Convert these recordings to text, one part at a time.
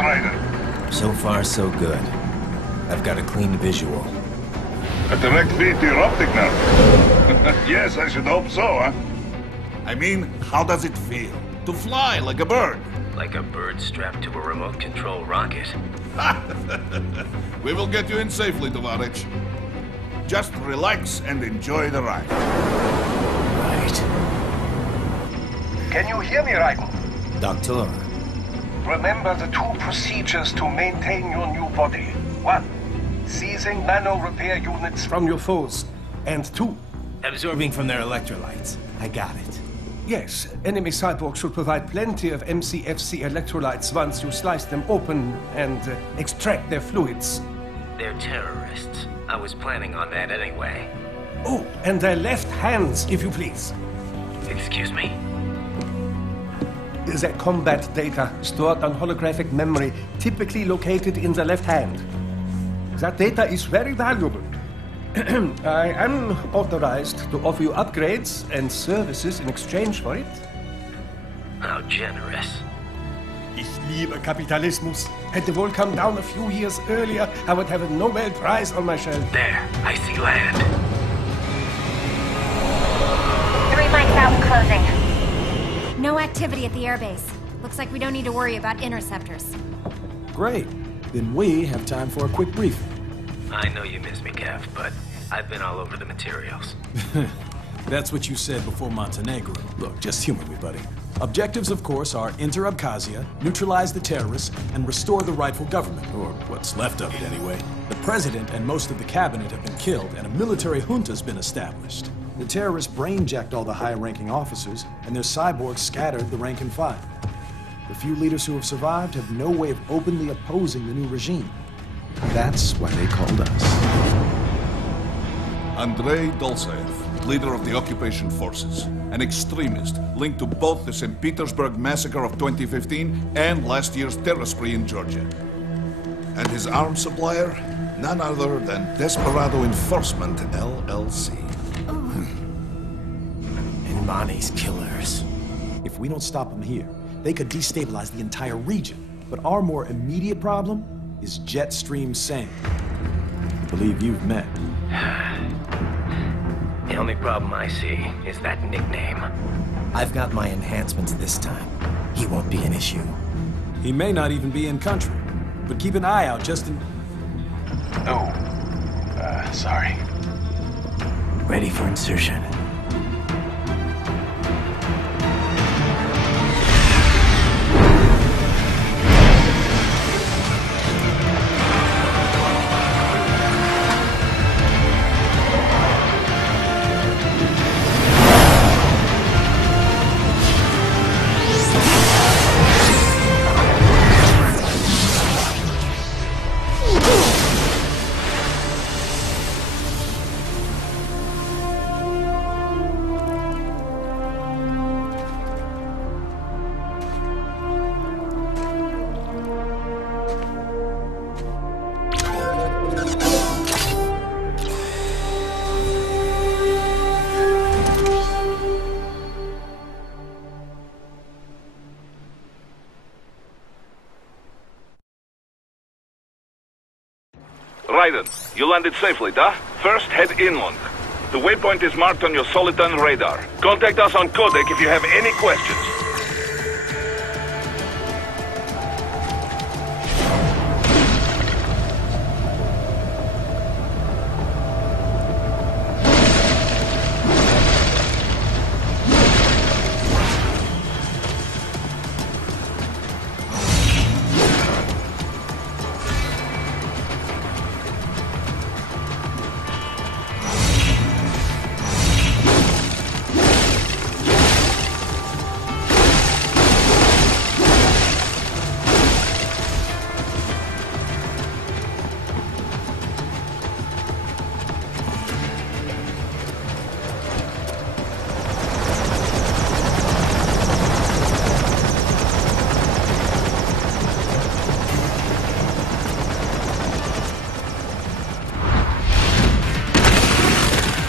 Ryder? So far, so good. I've got a clean visual. A direct feed to your optic nerve. Yes, I should hope so, huh? I mean, how does it feel? To fly like a bird? Like a bird strapped to a remote control rocket. We will get you in safely, Tovarich. Just relax and enjoy the ride. Right. Can you hear me, Raiden? Doctor. Remember the two procedures to maintain your new body. 1. Seizing nano-repair units from your foes. And 2. Absorbing from their electrolytes. I got it. Yes, enemy cyborgs should provide plenty of MCFC electrolytes once you slice them open and extract their fluids. They're terrorists. I was planning on that anyway. Oh, and their left hands, if you please. Excuse me? The combat data stored on holographic memory, typically located in the left hand. That data is very valuable. I am authorized to offer you upgrades and services in exchange for it. How generous. Ich liebe Kapitalismus. Had the world come down a few years earlier, I would have a Nobel Prize on my shelf. There, I see land. 3 mics out, closing. No activity at the airbase. Looks like we don't need to worry about interceptors. Great. Then we have time for a quick briefing. I know you miss me, Kev, but I've been all over the materials. That's what you said before Montenegro. Look, just humor me, buddy. Objectives, of course, are enter Abkhazia, neutralize the terrorists, and restore the rightful government, or what's left of it anyway. The president and most of the cabinet have been killed, and a military junta's been established. The terrorists brain-jacked all the high-ranking officers, and their cyborgs scattered the rank and file. The few leaders who have survived have no way of openly opposing the new regime. That's why they called us. Andrei Dolzaev, leader of the occupation forces, an extremist linked to both the St. Petersburg massacre of 2015 and last year's terror spree in Georgia. And his arms supplier, none other than Desperado Enforcement, LLC. And Mani's killers. If we don't stop them here, they could destabilize the entire region. But our more immediate problem is Jetstream Singh. I believe you've met. The only problem I see is that nickname. I've got my enhancements this time. He won't be an issue. He may not even be in country, but keep an eye out just in... Oh, sorry. Ready for insertion. Raiden, you landed safely, da? First, head inland. The waypoint is marked on your Soliton radar. Contact us on Codec if you have any questions.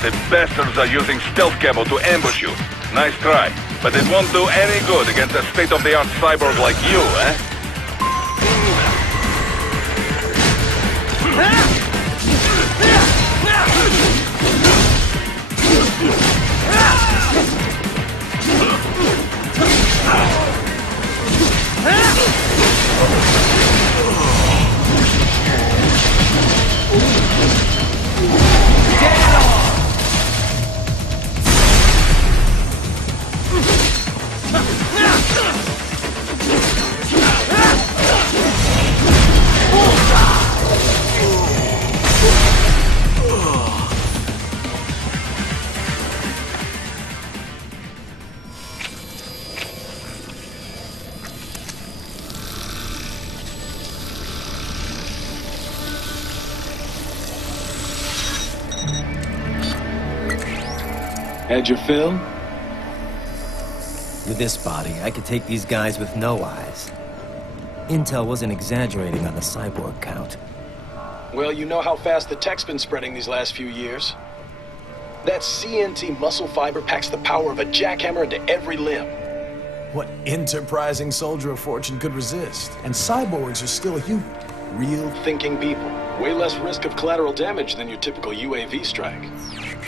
The bastards are using stealth camo to ambush you. Nice try, but it won't do any good against a state-of-the-art cyborg like you, eh? Had your fill? With this body, I could take these guys with no eyes. Intel wasn't exaggerating on the cyborg count. Well, you know how fast the tech's been spreading these last few years. That CNT muscle fiber packs the power of a jackhammer into every limb. What enterprising soldier of fortune could resist? And cyborgs are still human. Real thinking people. Way less risk of collateral damage than your typical UAV strike.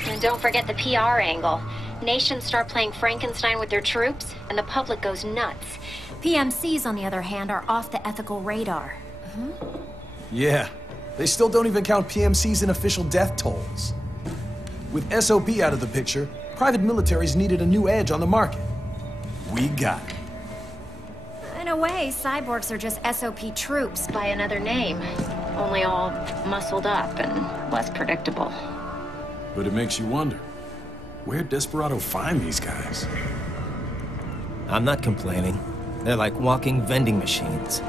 And don't forget the PR angle. Nations start playing Frankenstein with their troops, and the public goes nuts. PMCs, on the other hand, are off the ethical radar. Yeah. They still don't even count PMCs in official death tolls. With SOP out of the picture, private militaries needed a new edge on the market. We got it. In a way, cyborgs are just SOP troops by another name. Only all muscled up and less predictable. But it makes you wonder, where'd Desperado find these guys? I'm not complaining. They're like walking vending machines.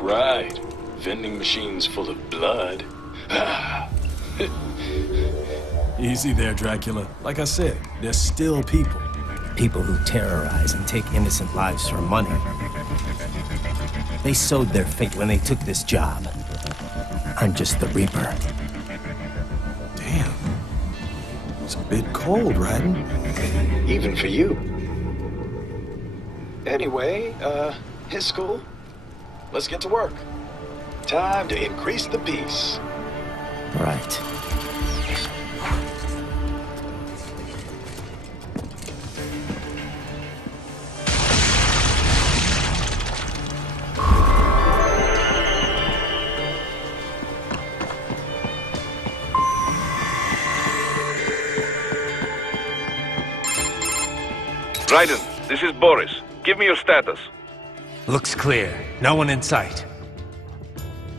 Right. Vending machines full of blood. Easy there, Dracula. Like I said, they're still people. People who terrorize and take innocent lives for money. They sowed their fate when they took this job. I'm just the Reaper. Damn. It's a bit cold, Raiden. Even for you. Anyway, his school. Let's get to work. Time to increase the peace. Right. Raiden, this is Boris. Give me your status. Looks clear. No one in sight.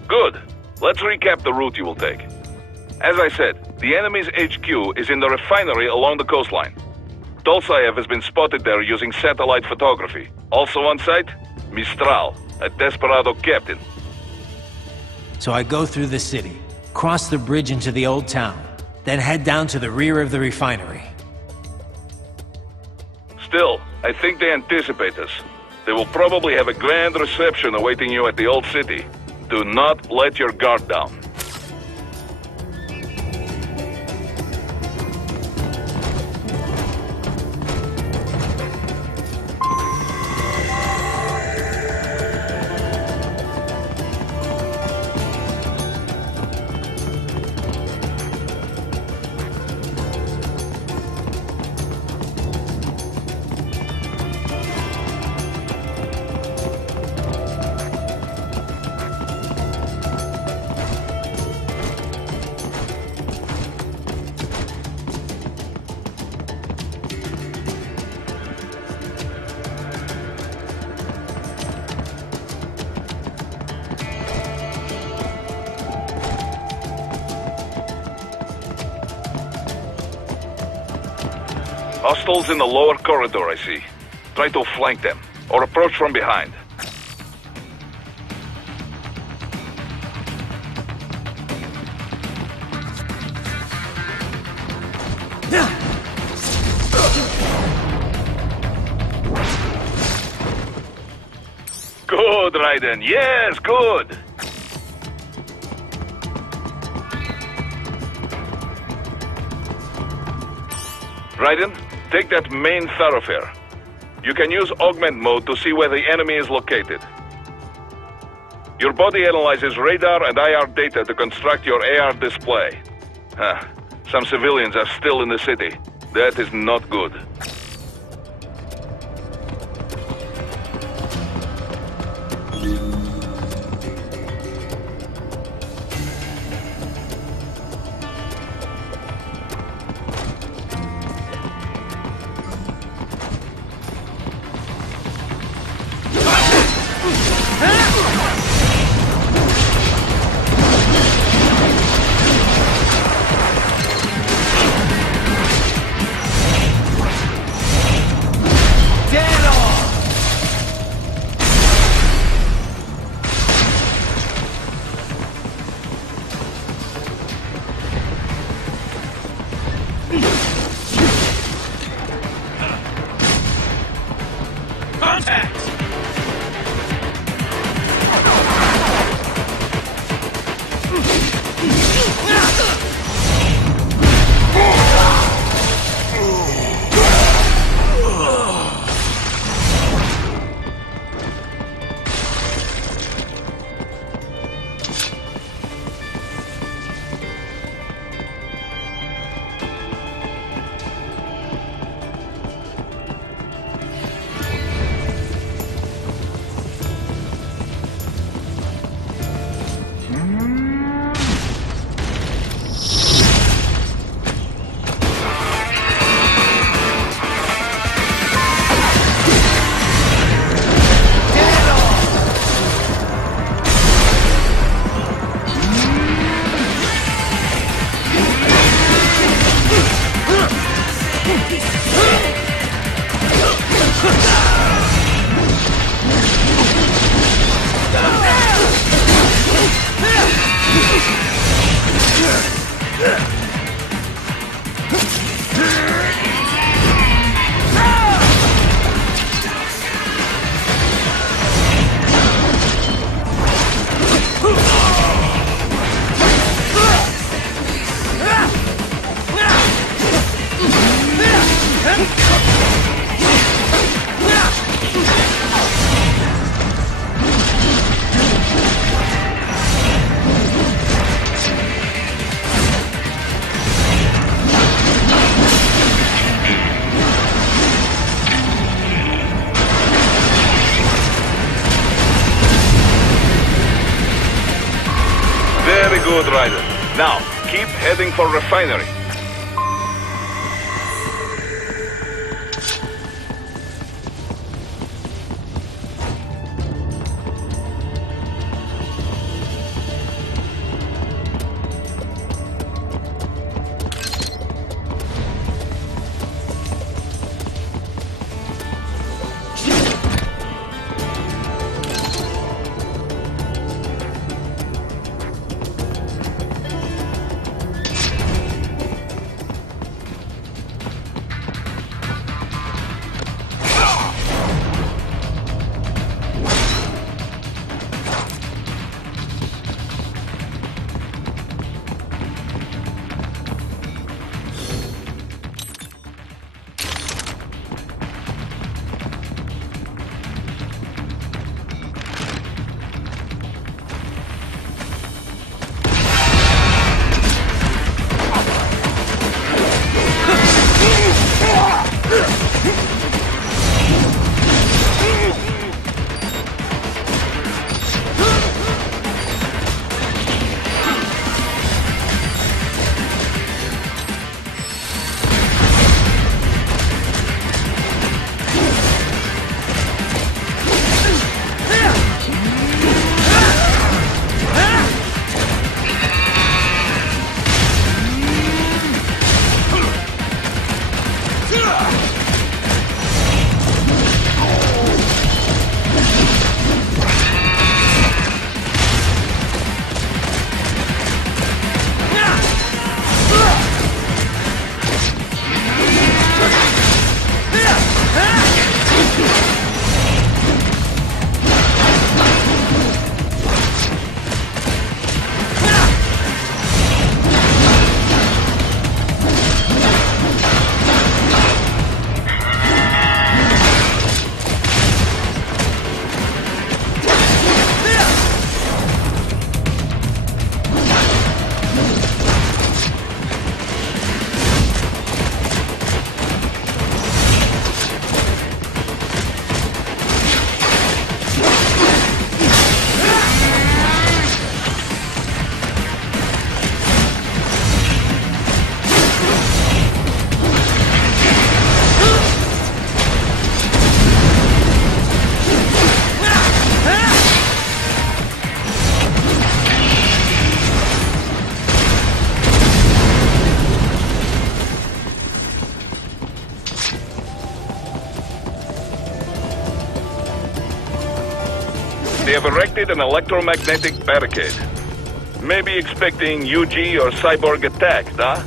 Good. Let's recap the route you will take. As I said, the enemy's HQ is in the refinery along the coastline. Dolsaev has been spotted there using satellite photography. Also on site, Mistral, a Desperado captain. So I go through the city, cross the bridge into the old town, then head down to the rear of the refinery. Still, I think they anticipate us. They will probably have a grand reception awaiting you at the old city. Do not let your guard down. Hostiles in the lower corridor, I see. Try to flank them, or approach from behind. Good, Raiden. Yes, good. Raiden, take that main thoroughfare. You can use augment mode to see where the enemy is located. Your body analyzes radar and IR data to construct your AR display. Some civilians are still in the city. That is not good. good, Ryder. Now, keep heading for refinery. They have erected an electromagnetic barricade. Maybe expecting UG or cyborg attack, huh?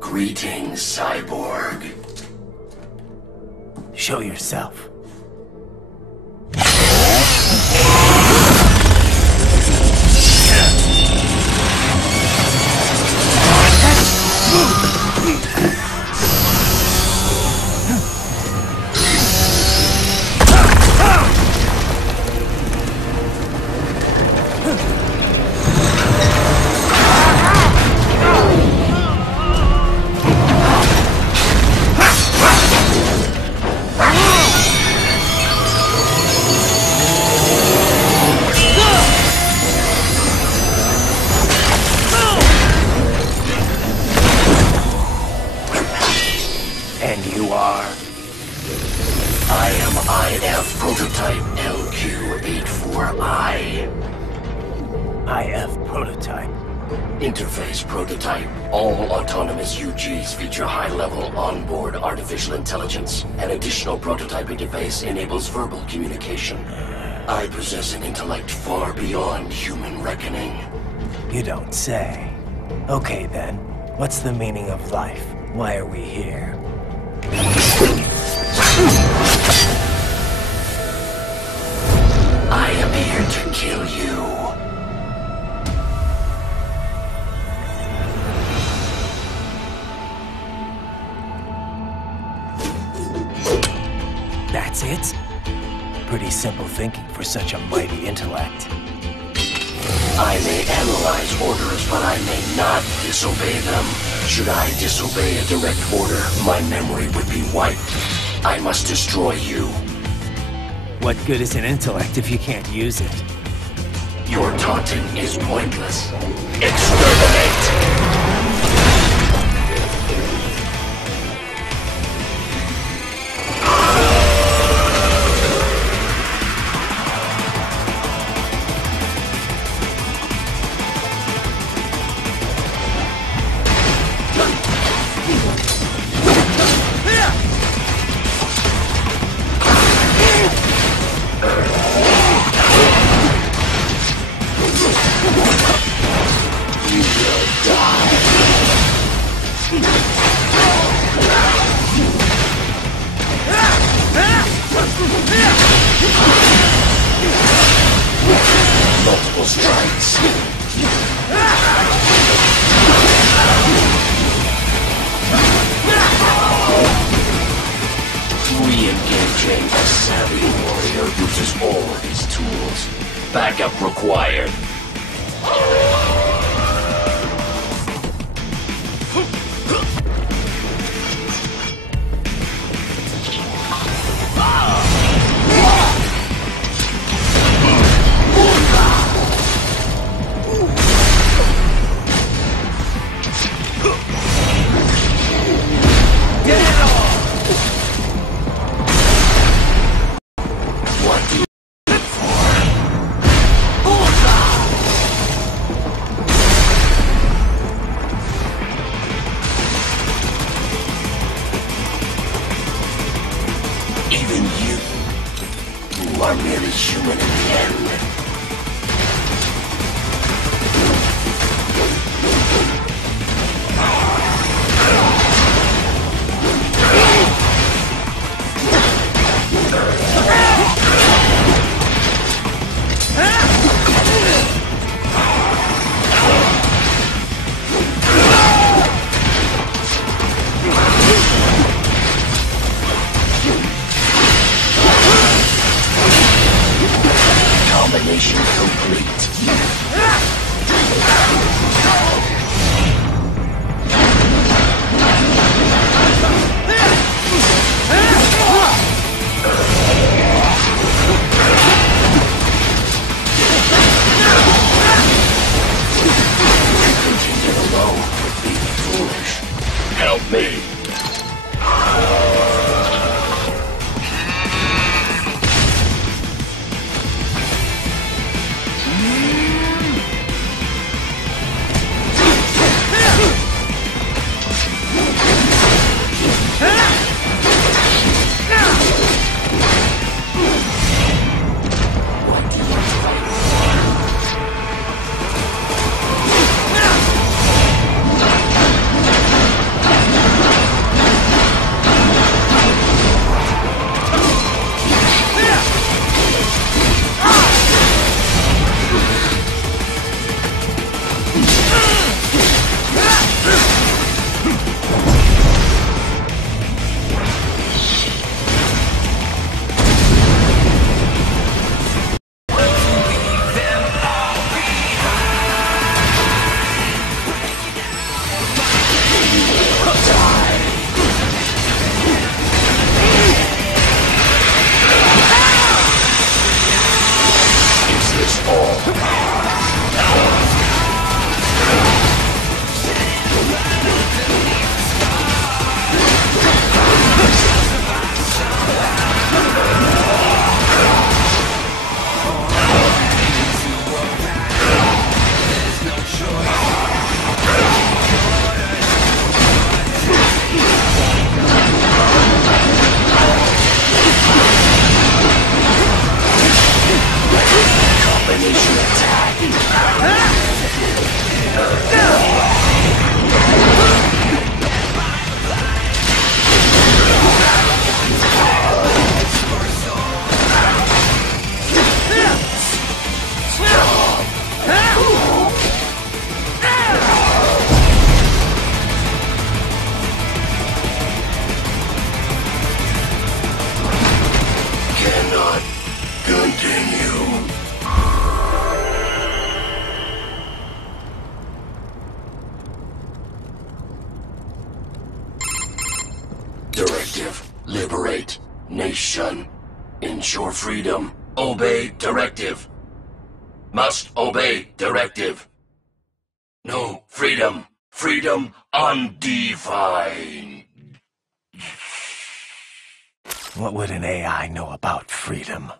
Greetings, cyborg. Show yourself. And you are? I am IF Prototype LQ-84I. IF Prototype. Interface prototype. All autonomous UGs feature high-level onboard artificial intelligence. An additional prototype interface enables verbal communication. I possess an intellect far beyond human reckoning. You don't say. Okay then, what's the meaning of life? Why are we here? I am here to kill you. That's it? Pretty simple thinking for such a mighty intellect. I may analyze orders, but I may not disobey them. Should I disobey a direct order, my memory would be wiped. I must destroy you. What good is an intellect if you can't use it? Your taunting is pointless. Exterminate! Multiple strikes. Re-engaging. A savvy warrior uses all of his tools. Backup required. Even you are merely human in the end. Combination complete. Continue alone would be foolish. Help me. Liberate nation. Ensure freedom. Obey directive. Must obey directive. No freedom. Freedom undefined. What would an AI know about freedom?